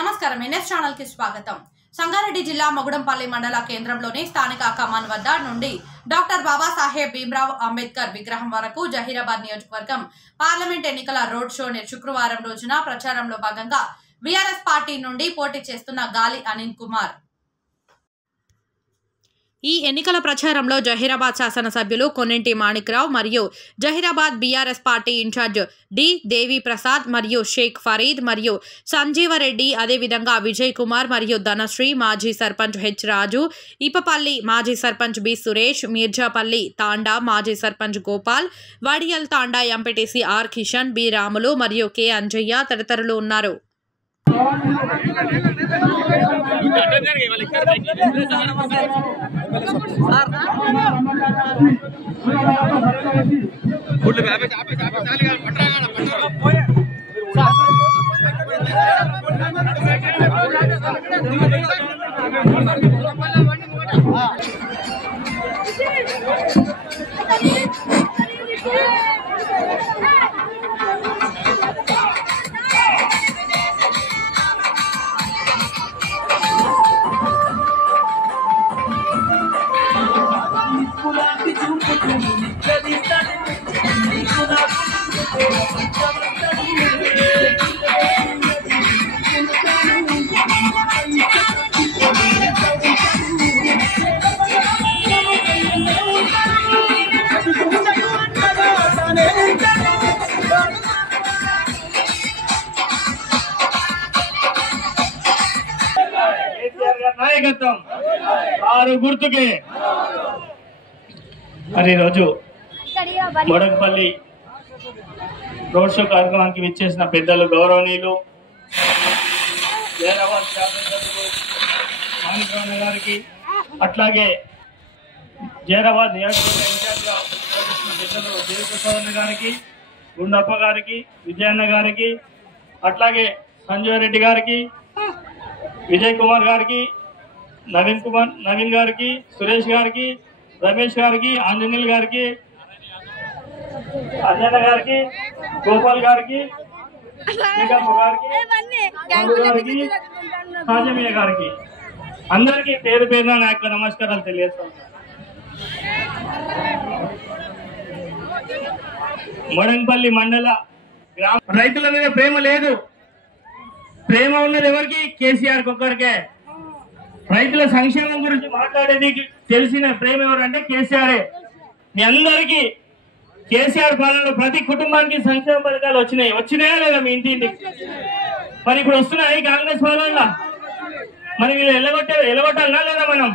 నమస్కారం NS channel కి స్వాగతం। సంగారెడ్డి జిల్లా మొగుడంపల్లి మండల కేంద్రంలోని స్థానిక కమాన్ వద్ద నుండి డాక్టర్ బాబాసాహెబ్ భీమ్రావ్ అంబేద్కర్ విగ్రహం వరకు జహీరాబాద్ నియోజకవర్గం పార్లమెంట్ ఎన్నికల రోడ్ షో శుక్రవారం రోజున ప్రచారంలో భాగంగా బీఆర్ఎస్ పార్టీ నుండి పోటీ చేస్తున్న గాలి అనిల్ కుమార్ ఈ ఎన్నికల ప్రచారంలో జహీరాబాద్ శాసనసభ్యులు కొన్నింటి మాణిక్రావు మరియు Zaheerabad BRS party in-charge D Devi Prasad మరియు షేక్ ఫరీద్ మరియు సంజీవరెడ్డి అదేవిధంగా విజయ్ కుమార్ మరియు ధనశ్రీ మాజీ సర్పంచ్ హెచ్ రాజు ఇపపల్లి మాజీ సర్పంచ్ బి సురేష్ మీర్జాపల్లి తాండా మాజీ sarpanch Gopal Vadiyal Tanda MPTC R Kishan B Ramulu మరియు కె అంజయ్య తదితరులు ఉన్నారు। నాయకత్వం ఆరు గుర్తుకే మరి రోజు మొడకపల్లి రోడ్ షో కార్యక్రమానికి విచ్చేసిన పెద్దలు గౌరవనీయులు జహీరాబాద్ శాసనసభ్యులు మాణిక్రావు గారికి అట్లాగే జహీరాబాద్ నియోజకవర్గ ఇన్ఛార్జిగా పెద్దలు దేవి ప్రసాద్ గారికి గుండప్ప గారికి విజయన్న గారికి అట్లాగే సంజయ్ రెడ్డి గారికి విజయ్ కుమార్ గారికి నవీన్ గారికి సురేష్ గారికి రమేష్ గారికి ఆంజనేయులు గారికి అజయన్న గారికి గోపాల్ గారికి గారికి సాజమయ్య గారికి అందరికీ పేరు పేరున నా యొక్క నమస్కారాలు తెలియజేస్తాను। మొడంపల్లి మండల గ్రామ రైతుల మీద ప్రేమ లేదు, ప్రేమ ఉన్నది ఎవరికి? కేసీఆర్ ఒక్కరికే। రైతుల సంక్షేమం గురించి మాట్లాడేది తెలిసిన ప్రేమ ఎవరంటే కేసీఆర్। మీ అందరికీ కేసీఆర్ పాలనలో ప్రతి కుటుంబానికి సంక్షేమ పథకాలు వచ్చినాయా లేదా మీ ఇంటింటికి? మరి ఇప్పుడు వస్తున్నాయి కాంగ్రెస్ పాలనలో, మరి వీళ్ళు ఎలగొట్టాలన్నా లేదా మనం?